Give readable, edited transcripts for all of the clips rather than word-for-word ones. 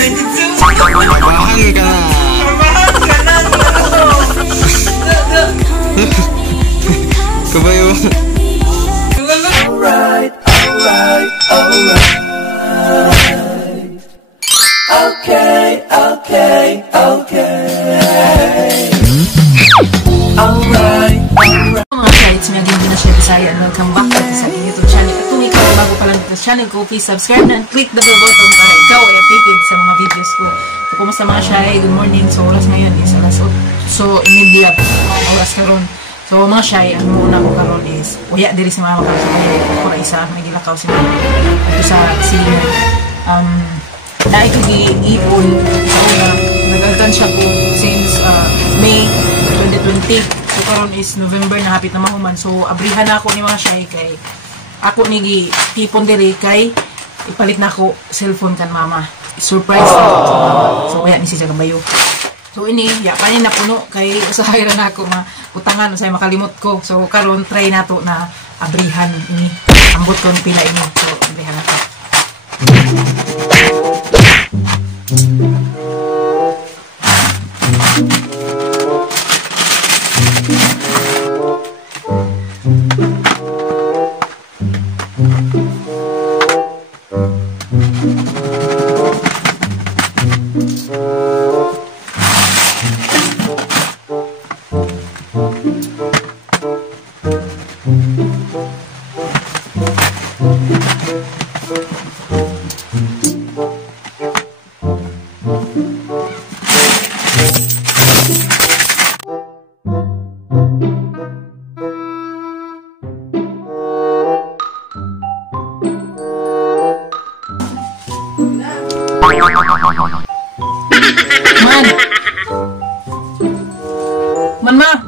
Mahal ka na. Kabayo. Alright. Okay. Alright. Mga guys, may aging ginasya Bisaya and welcome back to sa aking YouTube channel. At kung ikaw bago pa lang dito sa channel ko, please subscribe and click the bell button para ikaw ay updated sa mga videos ko. So, kumusta mga Shay? Good morning. So, oras ngayon is alas 8. So, immediate oras karon. So, mga Shay, ang muna ko karon is uya diri si mama karon sa bayan. Ako na isa, may gilakaw si mama. Ito sa silingan. Na ito ipon sa una. Nag-alkansya ko since May 2020. So, karon is November na hapit na mahuman. So, abrihan na ako ni mga Shay kay ako ni tipon diri kay ipalit na ako cellphone kan mama. Surprise na ako sa mama. So, kaya ni siya kabayo. So, ini, kanin na puno kay usahay na ako utangan usay makalimot ko. So, karon try na to na abrihan ini. Ambot ko ni pila ini. So, abrihan na to. Man!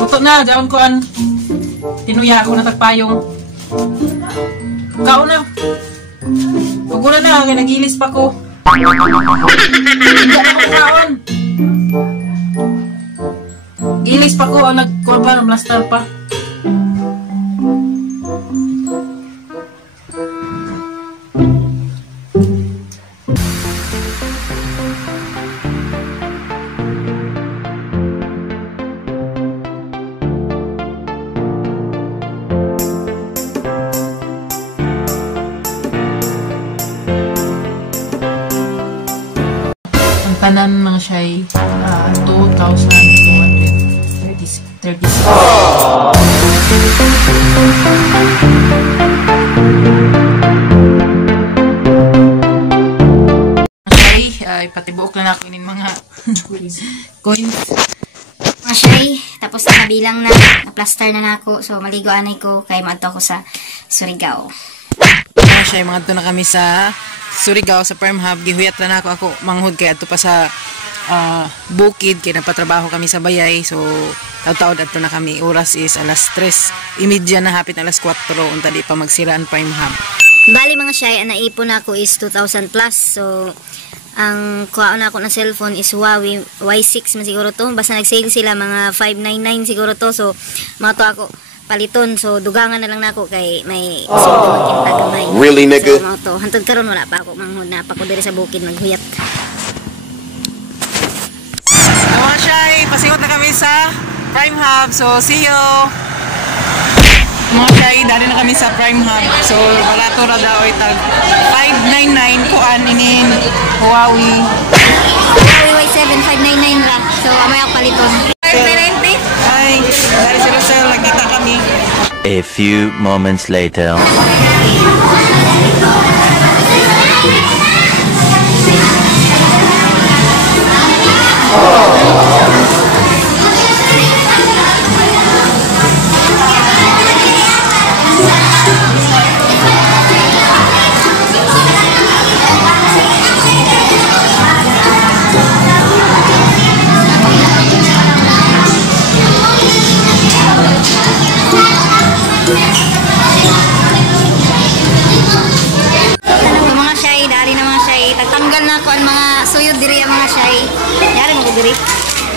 Luto na, jaon ko an. Tinuya ako na tagpayong. Kaon na. Pagula na, kaya nagilis pa ko. Hindi ako kaon. Gilis pa ko, nagkuhan pa, nablastar pa. Tanan mga Shay 2,236. Shay, patibuok na ako inin mga coins. Mga Shay, tapos na nabilang na, na-plaster na ako. So, maligo anay ko, kaya maadto ako sa Surigao. Mga Shay, mga na kami sa Surigao sa Farm Hub. Gihuyat na ako manghud kaya ato pa sa bukid kaya nagpatrabaho kami sa bayay. So taud-taud ato na kami. Oras is alas 3:30 na hapit alas 4 unta di pa magsira ang Farm Hub. Bali mga Shay, ang naipon ako is 2,000 plus. So ang kuha na ako ng cellphone is Huawei Y6 man siguro to. Basta nag-sale sila mga 599 siguro to. So mga to ako paliton, so dugangan na lang nako kay may sundo magkinta gamay. Really, nigga? So, to hantod karon wala pa ako manghud na pa ko diri sa bukid maghuyat. Mga Shay, pasingot na kami sa Prime Hub. So see you. Mga Shay, dali na kami sa Prime Hub. So barato ra daw tag 599 kuan inin Huawei Y7 599 ra. So amay ako paliton. 590. Ay, dari sila nagkita kami. A few moments later.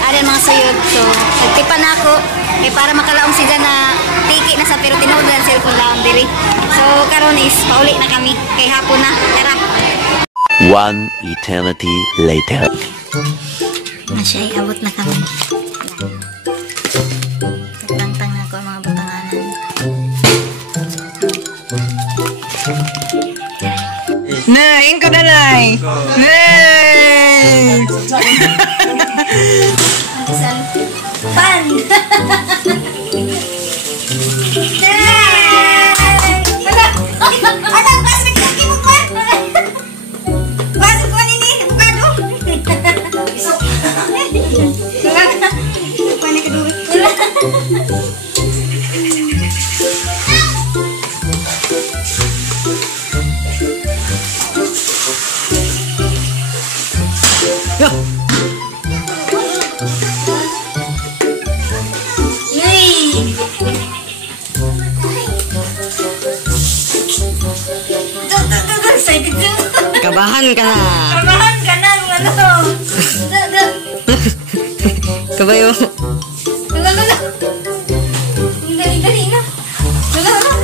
Ada mga suyod. So, nagtipan ako. Para makalaong sila na tiki na sa pero tinudan sila diri. So karon is pauli na kami kay hapon na. Tara. One eternity later. Masya, abot na kami. Tagtang na ako ang mga butanganan. Nay, ingko na nay. Nay. Pan! Kabahan ka na. Kabahan ka na, ano? Kabayo. Lala. Dali na. Lala.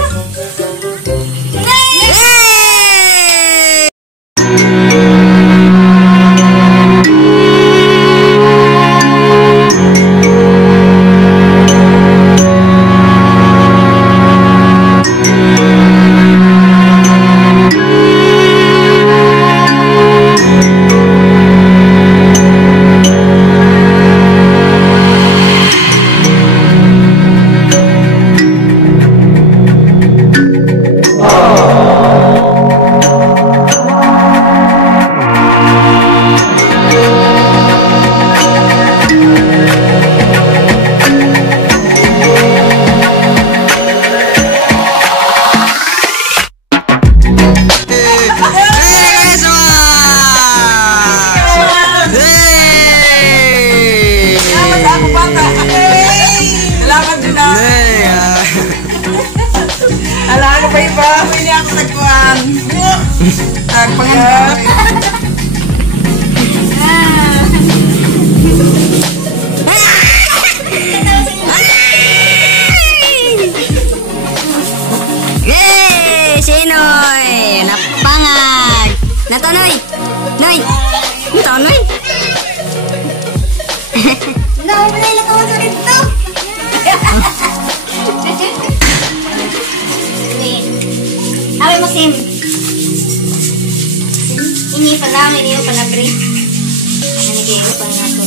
Sinoy! Napangag! Nato, Noy! Noy! Nato, Noy! Nato, Noy! Nato, Noy! Awe mo, Sim. Ini pala, ini yung palabri. Nanigay ko pala nato.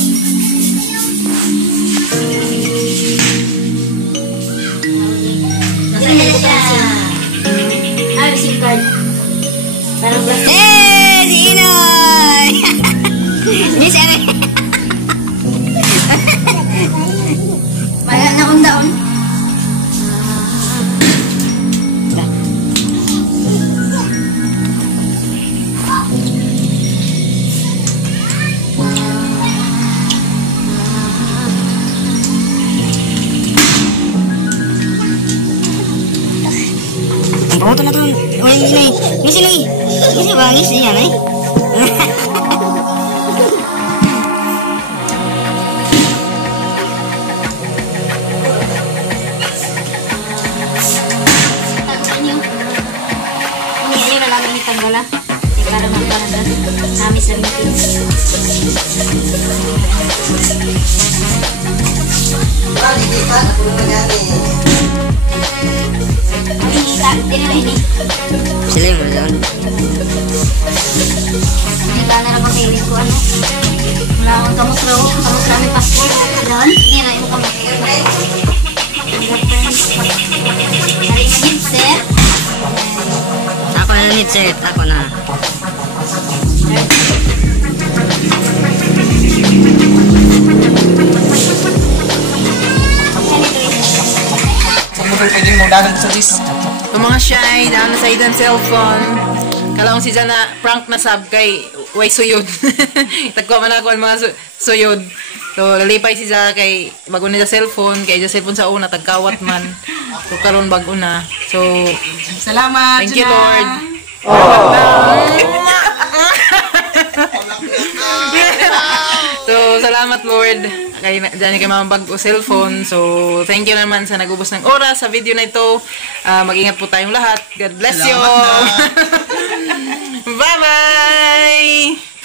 Nasaan na siya? SIM card. Parang plastic. Eh, si Inoy! Di siya rin. Bayan na kong daon. Oh, ito na ito. Ngisi, Noy. Ngisi ba? Ngisi yan, eh. Ini na lang ini tanggola. Tinggal naman pa na namin sa meeting. Sila yung malang. Wala na ako kailin ko ano. Wala akong kamusra may passport. Doon? Hindi na yung kamusra. Headset. Ako na headset. Ako na. Pwede mo dagan sa dis. Yung mga shy, daan na sa idan cellphone. Kalaong si Jana, prank na sab kay way suyod. Tagkuha man ako ang mga suyod. So, lalipay si Jana kay bago na sa cellphone. Kay sa cellphone sa una, tagkawat man. So, karon bago na. So, Salamat. thank you, Lord. So, salamat, Lord. dyan kay Mama Bag o cellphone. So, thank you naman sa nagubos ng oras sa video na ito. Mag-ingat po tayong lahat. God bless you! Bye-bye!